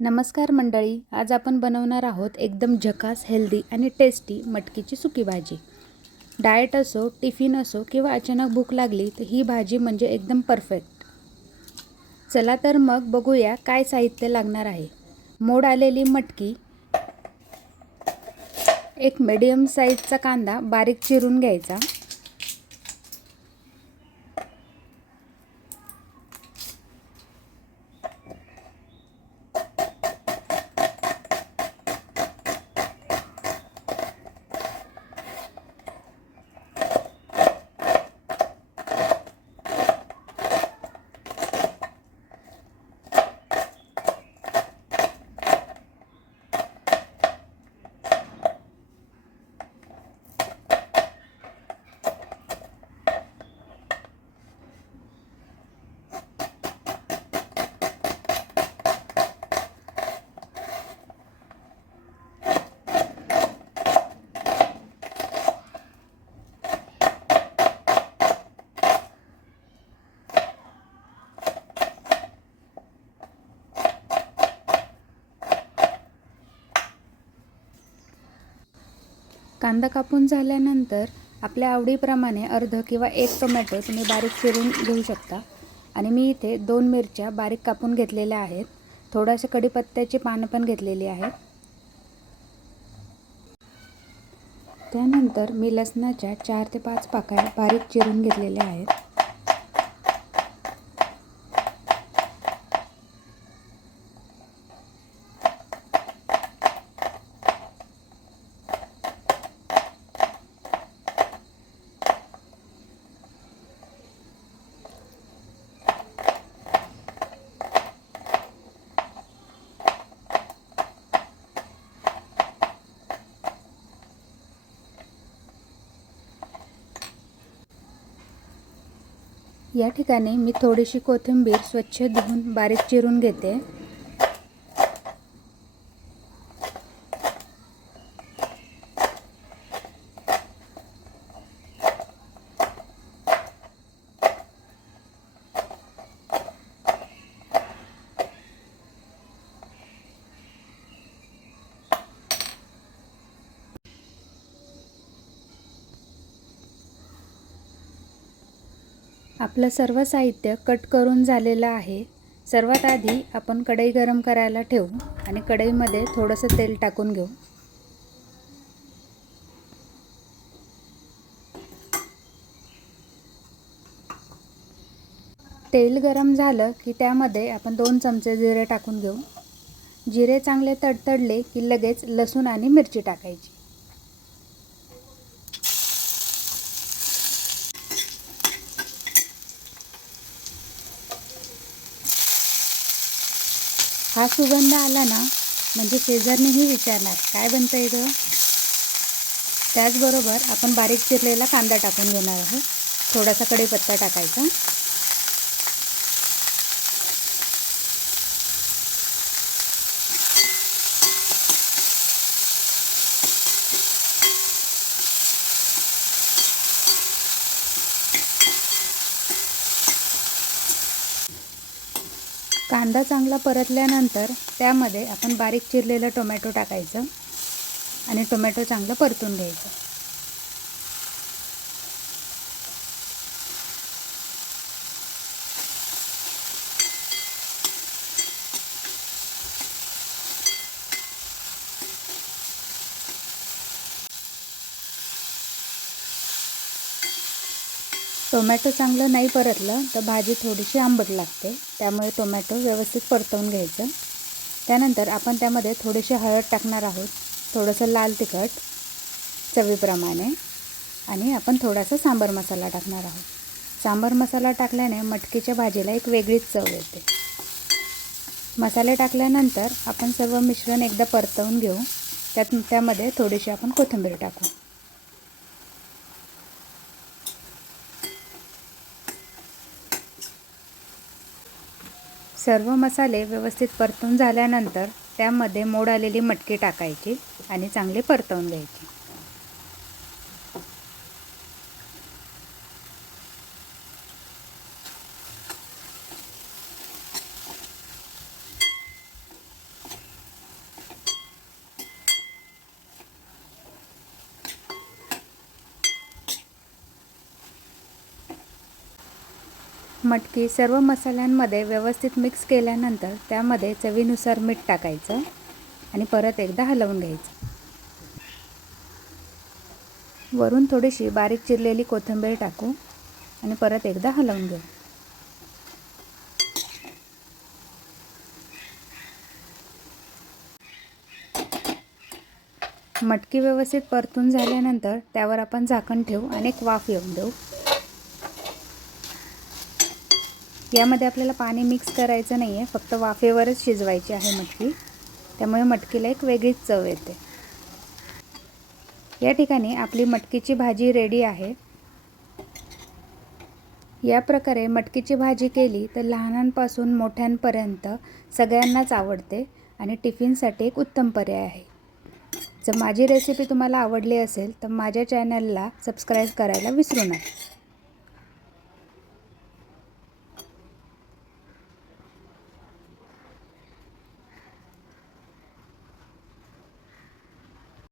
नमस्कार मंडळी, आज आपण बनवणार आहोत एकदम झकास, हेल्दी आणि टेस्टी मटकीची सुकी भाजी। डाएट असो, टिफिन असो किंवा अचानक भूक लागली तर ही भाजी म्हणजे एकदम परफेक्ट। चला तर मग बघूया काय साहित्य लागणार आहे। मोड आलेली मटकी, एक मीडियम साईजचा कांदा बारीक चिरून घ्यायचा, कांदा कापून झाल्यानंतर आपल्या आवडीप्रमाणे अर्ध किंवा एक टोमॅटो तुम्ही बारीक चिरून घेऊ शकता। आणि मी इथे 2 मिरच्या बारीक कापून घेतलेल्या आहेत। थोडेसे कढीपत्त्याची पानं पण घेतलेली आहेत। त्यानंतर मी लसणाच्या 4 ते 5 पाकळ्या बारीक चिरून घेतलेल्या आहेत। या ठिकाणी मी थोडीशी कोथिंबीर स्वच्छ धुवून बारीक चिरून घेते। आपलं सर्व साहित्य कट करून झालेलं आहे। सर्वात आधी आपण कढई गरम करायला ठेवू आणि कढईमध्ये थोडंसं तेल टाकून घेऊ। तेल गरम झालं की त्यामध्ये आपण 2 चमचे जिरे टाकून घेऊ। जिरे चांगले तडतडले की लगेच लसूण आणि मिरची टाकायची। हा सुगंध आला ना म्हणजे शेजारणीही विचारणार काय बनतंय गं। त्याचबरोबर आपण बारीक चिरलेला कांदा टाकून घेणार आहोत। थोडासा कढीपत्ता टाकायचा। कांदा चांगला परतल्यानंतर त्यामध्ये आपण बारीक चिरलेलं टोमॅटो टाकायचं आणि टोमॅटो चांगलं परतून घ्यायचं। टोमॅटो चांगलं नाही परतलं तर भाजी थोडीशी आंबट लागते, त्यामुळे टोमॅटो व्यवस्थित परतवून घ्यायचं। त्यानंतर आपण त्यामध्ये थोडीशी हळद टाकणार आहोत, थोडंसं लाल तिखट चवीप्रमाणे आणि आपण थोडासा सांबार मसाला टाकणार आहोत। सांबार मसाला टाकल्याने मटकीच्या भाजीला एक वेगळीच चव येते। मसाले टाकल्यानंतर आपण सर्व मिश्रण एकदा परतवून घेऊ। त्यामध्ये थोडीशी आपण कोथिंबीर टाकू। सर्व मसाले व्यवस्थित परतून झाल्यानंतर त्यामध्ये मोड आलेली मटकी टाकायची आणि चांगले परतवून घ्यायची। मटकी सर्व मसाल्यांमध्ये व्यवस्थित मिक्स केल्यानंतर त्यामध्ये चवीनुसार मीठ टाकायचं आणि परत एकदा हलवून घ्यायचं. वरून थोडीशी बारीक चिरलेली कोथिंबीर टाकू आणि परत एकदा हलवून घेऊ. मटकी व्यवस्थित परतून झाल्यानंतर त्यावर आपण झाकण ठेवू आणि एक वाफ येऊन देऊ. यामध्ये आपल्याला पाणी मिक्स करायचं नाही आहे, फक्त वाफेवरच शिजवायची आहे मटकी. त्यामुळे मटकीला एक वेगळीच चव येते. या ठिकाणी आपली मटकीची भाजी रेडी आहे. या प्रकारे मटकीची भाजी केली तर लहानांपासून मोठ्यांपर्यंत सगळ्यांनाच आवडते आणि टिफिनसाठी एक उत्तम पर्याय आहे. जर माझी रेसिपी तुम्हाला आवडली असेल तर माझ्या चॅनलला सबस्क्राईब करायला विसरू नका.